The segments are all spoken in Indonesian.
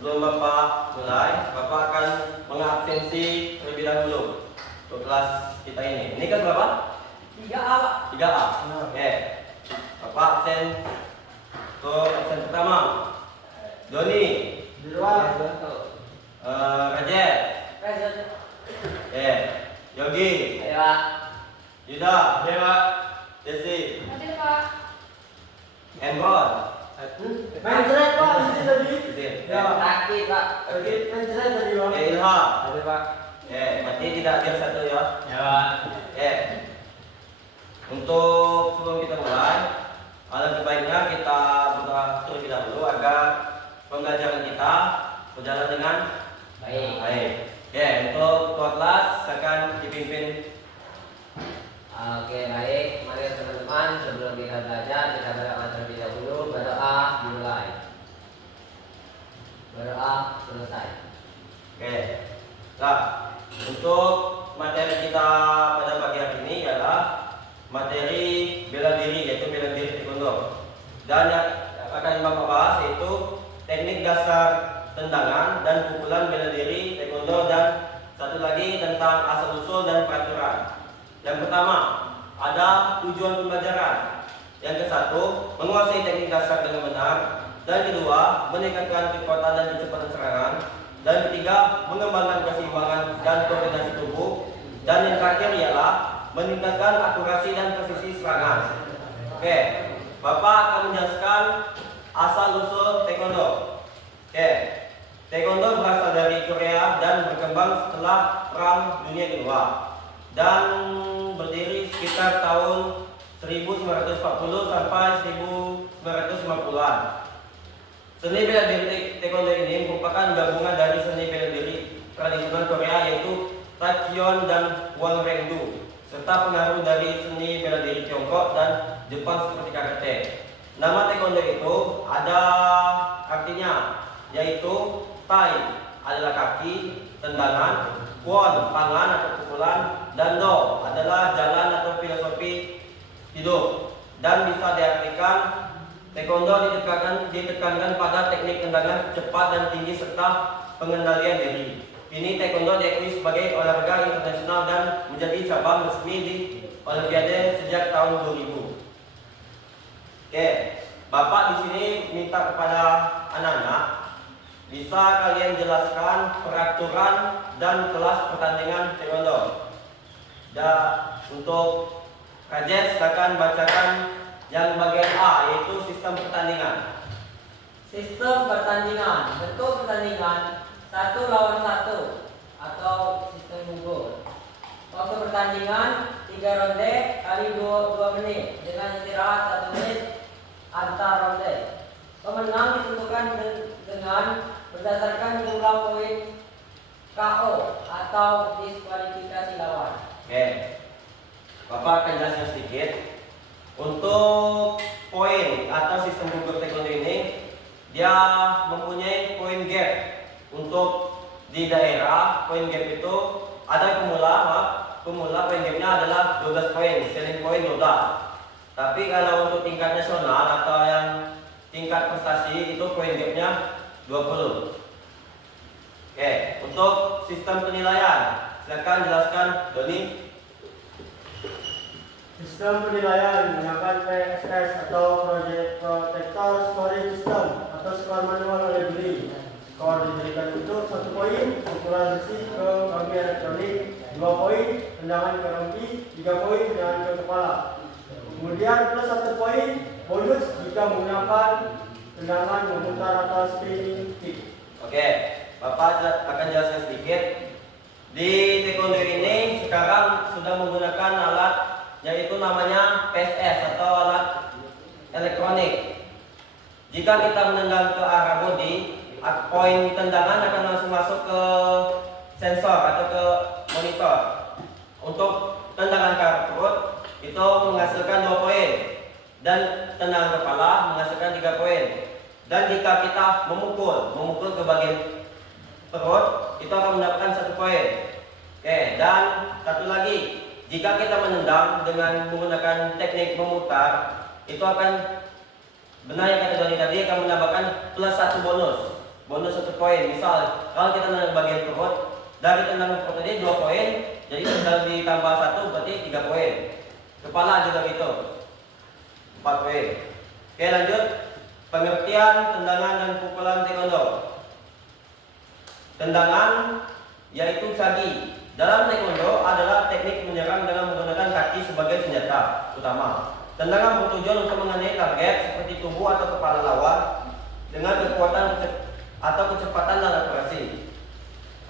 Sebelum Bapak mulai, Bapak akan mengabsensi terlebih dahulu untuk kelas kita ini. Ini kelas berapa? 3A. 3A. Oke. Bapak absen untuk absen pertama. Doni. Di luar. Rajet. Yogi. Ayo, Yuda. Ya, Pak. Desi. Hadir, Pak. Emron. Main jerat, Pak, di sini tadi. Ya. Sakit, Pak. Oke, main jerat tadi, Pak. Ilham. Ada, Pak. Berarti tidak hadir satu ya. Ya, Pak. Untuk sebelum kita mulai, alangkah baiknya kita berdoa terlebih dahulu agar pembelajaran kita berjalan dengan baik. Untuk ketua kelas akan dipimpin. Oke, baik. Mari teman-teman, sebelum kita belajar, kita berdoa terlebih dahulu. Berdoa dimulai. Berdoa selesai. Nah, untuk materi kita pada pagi hari ini adalah materi bela diri, yaitu bela diri taekwondo. Dan yang akan Bapak bahas yaitu teknik dasar tendangan dan pukulan bela diri taekwondo, dan satu lagi tentang asal usul dan peraturan. Yang pertama ada tujuan pembelajaran. Yang ke satu, menguasai teknik dasar dengan benar. Dan kedua, meningkatkan kekuatan dan kecepatan serangan. Dan ketiga, mengembangkan keseimbangan dan koordinasi tubuh. Dan yang terakhir ialah meningkatkan akurasi dan presisi serangan. Bapak akan menjelaskan asal usul taekwondo. Taekwondo berasal dari Korea dan berkembang setelah Perang Dunia Kedua dan berdiri sekitar tahun 1940 sampai 1950-an. Seni bela diri taekwondo ini merupakan gabungan dari seni bela diri tradisional Korea yaitu Taekyon dan Hwangreungdo, serta pengaruh dari seni bela diri Tiongkok dan Jepang seperti karate. Nama taekwondo itu ada artinya, yaitu Tai adalah kaki, tendangan, Kwon tangan atau pukulan, dan Do adalah jalan atau filosofi hidup. Dan bisa diartikan taekwondo ditekankan pada teknik tendangan cepat dan tinggi serta pengendalian diri. Ini taekwondo diakui sebagai olahraga internasional dan menjadi cabang resmi di Olimpiade sejak tahun 2000. Bapak di sini minta kepada anak-anak, bisa kalian jelaskan peraturan dan kelas pertandingan taekwondo. Untuk Rajet silakan bacakan yang bagian A, yaitu sistem pertandingan. Sistem pertandingan. Bentuk pertandingan 1 lawan 1 atau sistem unggul. Waktu pertandingan 3 ronde kali 2 menit dengan istirahat 1 menit antar ronde. Pemenang ditentukan dengan berdasarkan jumlah poin KO atau diskualifikasi lawan. Bapak akan jelaskan sedikit. Untuk poin atau sistem gugur taekwondo ini, dia mempunyai poin gap. Untuk di daerah, poin gap itu ada pemula poin gapnya adalah 12 poin, selling poin 12. Tapi kalau untuk tingkat nasional atau yang tingkat prestasi itu poin gapnya 20. Untuk sistem penilaian, silakan jelaskan Doni. Sistem penilaian menggunakan PSS atau Protector Scoring System atau skor manual oleh diri. Skor diberikan untuk 1 poin, pukulan besi ke kaki elektronik, 2 poin, tendangan ke kaki, 3 poin, tendangan ke kepala. Kemudian plus 1 poin bonus jika menggunakan tendangan memutar atau spinning kick. Bapak akan jelaskan sedikit. Di taekwondo ini sekarang sudah menggunakan alat yaitu namanya PSS atau alat elektronik. Jika kita menendang ke arah body poin tendangan akan langsung masuk ke sensor atau ke monitor. Untuk tendangan ke arah perut itu menghasilkan 2 poin dan tendangan kepala menghasilkan 3 poin. Dan jika kita memukul ke bagian perut itu akan mendapatkan 1 poin. Oke, dan satu lagi, jika kita menendang dengan menggunakan teknik memutar itu akan benar yang kata Doni tadi akan menambahkan plus 1 bonus 1 poin. Misal kalau kita menendang bagian perut, dari tendangan perut tadi 2 poin, jadi tinggal ditambah 1 berarti 3 poin. Kepala juga gitu, 4 poin. Oke, lanjut. Pengertian tendangan dan pukulan taekwondo. Tendangan yaitu cagi dalam taekwondo adalah teknik menyerang dengan menggunakan kaki sebagai senjata utama. Tendangan bertujuan untuk mengenai target seperti tubuh atau kepala lawan dengan kekuatan atau kecepatan dan akurasi.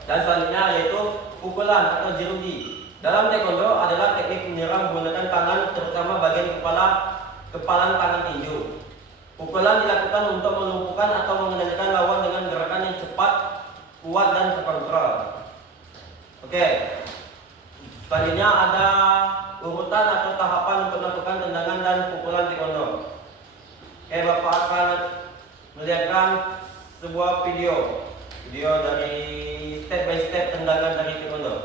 Dan selanjutnya yaitu pukulan atau jirugi. Dalam taekwondo adalah teknik menyerang menggunakan tangan, terutama bagian kepalan tangan tinju. Pukulan dilakukan untuk melumpuhkan atau mengendalikan lawan dengan gerakan yang cepat, kuat, dan terkontrol. Oke. Selanjutnya ada urutan atau tahapan untuk melakukan tendangan dan pukulan taekwondo. Oke, Bapak akan melihatkan sebuah video dari step by step tendangan dari taekwondo.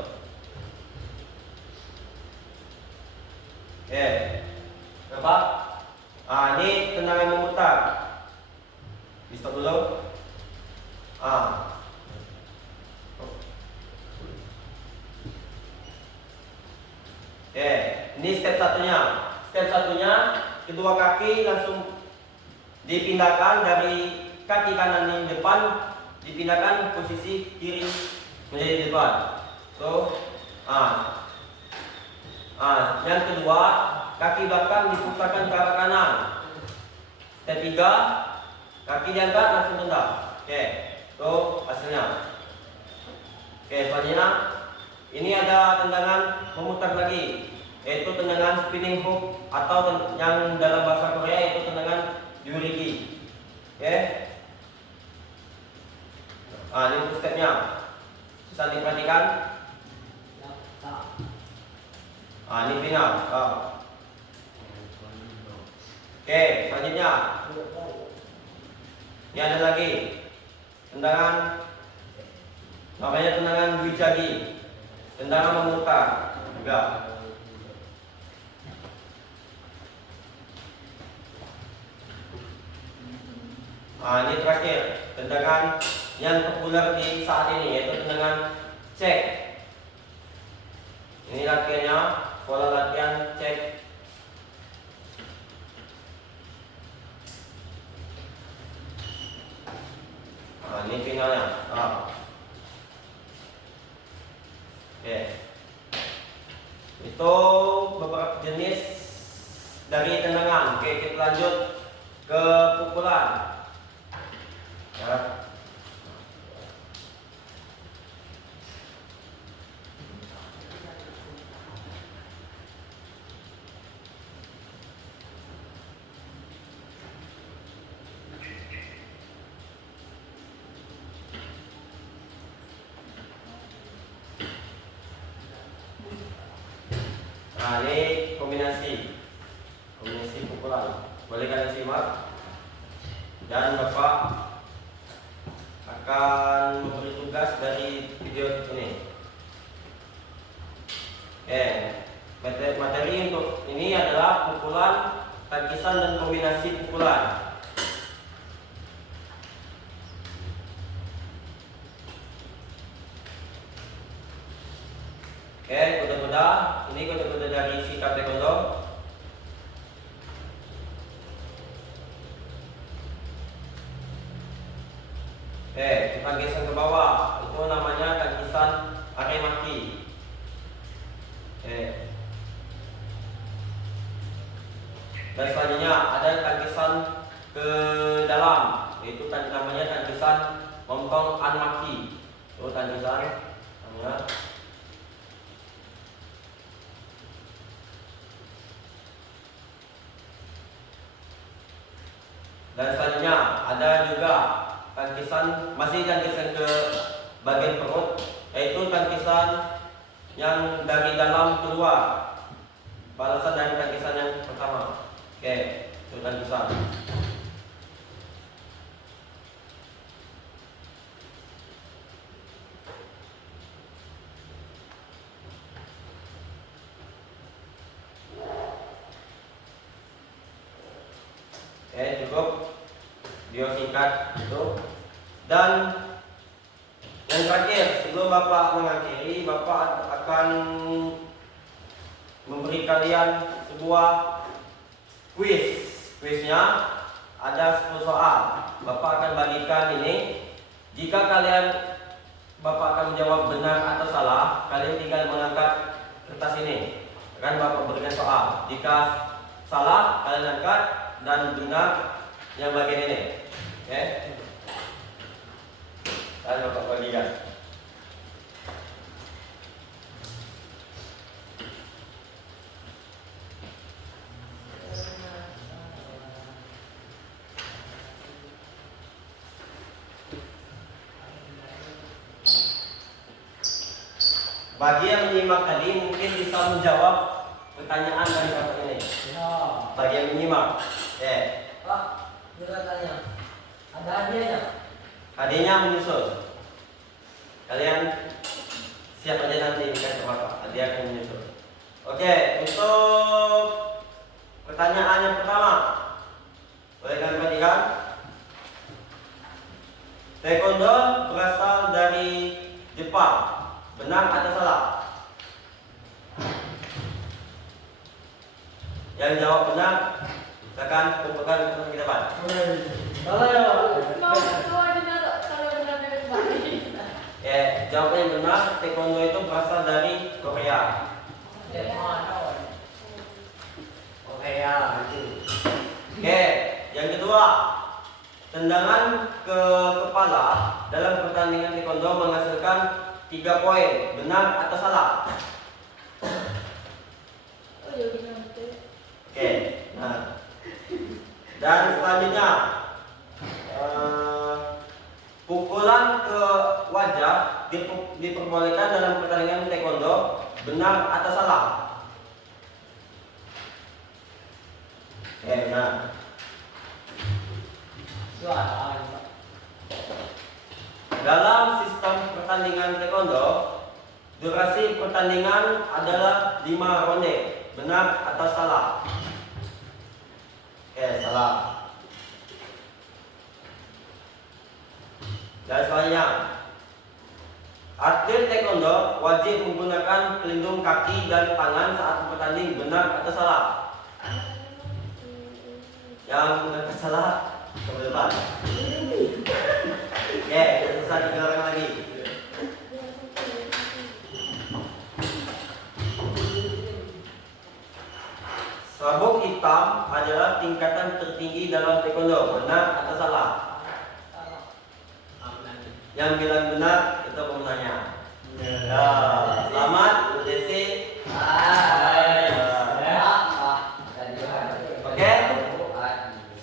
Oke, Bapak. Ini tendangan memutar. Di stop dulu. Oke, ini step satunya. Step satunya, kedua kaki langsung dipindahkan dari kaki kanan yang depan, dipindahkan posisi kiri menjadi depan. Yang kedua, kaki belakang diputarkan ke arah kanan. Step 3, kaki diangkat langsung tendang. Oke, tuh hasilnya. Oke, selanjutnya ini ada tendangan memutar lagi, yaitu tendangan spinning hook atau yang dalam bahasa Korea itu tendangan yurigi. Oke. Ini untuk stepnya. Bisa diperhatikan. Ini final. Oke, selanjutnya. Ini ada lagi tendangan, namanya tendangan wijagi, tendangan memutar juga. Ini terakhir tendangan yang populer di saat ini yaitu tendangan cek. Ini latihannya, pola latihan cek. Ini finalnya. Oke. Itu beberapa jenis dari tendangan. Oke, kita lanjut ke pukulan. Ya. Ini kombinasi pukulan. Boleh kalian simak. Dan Bapak akan memberi tugas dari video ini. Materi untuk ini adalah pukulan, tangkisan, dan kombinasi pukulan. Kuda-kuda. Ini kuda-kuda dari sikap taekwondo. Tangkisan ke bawah itu namanya tangkisan aremaki. Dan selanjutnya ada tangkisan ke dalam, yaitu namanya tangkisan montong anmaki. Itu tangkisan namanya. Dan selanjutnya ada juga tangkisan, masih tangkisan ke bagian perut, yaitu tangkisan yang dari dalam keluar, balasan dari tangkisan yang pertama. Oke, itu tangkisan. Oke, cukup video singkat itu. Dan yang terakhir, sebelum Bapak mengakhiri, Bapak akan memberi kalian sebuah quiz. Quiznya ada 10 soal. Bapak akan bagikan ini. Jika Bapak akan menjawab benar atau salah, kalian tinggal mengangkat kertas ini. Akan Bapak berikan soal. Jika salah, kalian angkat, dan benar yang bagian ini. Oke. Dan Bapak bagikan. Bagi yang menyimak tadi mungkin bisa menjawab pertanyaan dari Bapak ini. Bagi yang menyimak. Pak, juga tanya. Ada hadiahnya? Hadiahnya menyusul. Kalian siap aja nanti dikasih ke Bapak. Hadiah akan menyusul. Oke, untuk pertanyaan yang pertama, boleh kalian perhatikan? Taekwondo berasal dari Jepang. Benar atau salah? Yang jawab benar, silakan kumpulkan kertas di depan. Salah ya. Jawaban yang benar, Taekwondo itu berasal dari Korea. Oke, yang kedua, tendangan ke kepala dalam pertandingan Taekwondo menghasilkan 3 poin. Benar atau salah? Oke, nah. Dan selanjutnya, pukulan ke wajah diperbolehkan dalam pertandingan Taekwondo. Benar atau salah? Oke, nah. Dalam sistem pertandingan Taekwondo, durasi pertandingan adalah 5 ronde. Benar atau salah? Oke, salah. Dan selanjutnya, atlet Taekwondo wajib menggunakan pelindung kaki dan tangan saat bertanding. Benar atau salah? Yang mengatakan salah ke depan. Oke, selesai 3 orang lagi. Sabuk hitam adalah tingkatan tertinggi dalam Taekwondo. Benar atau salah? Yang bilang benar itu pemenangnya. Ya, selamat Desi. Oke.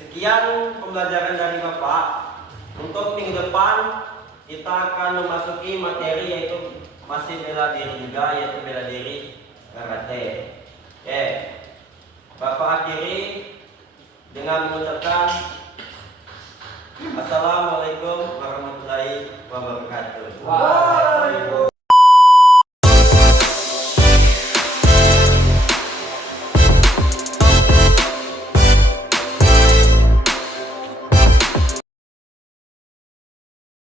Sekian pembelajaran dari Bapak. Untuk minggu depan kita akan memasuki materi yaitu masih bela diri juga, yaitu bela diri karate. Oke. Bapak akhiri dengan mengucapkan Assalamualaikum warahmatullahi wabarakatuh.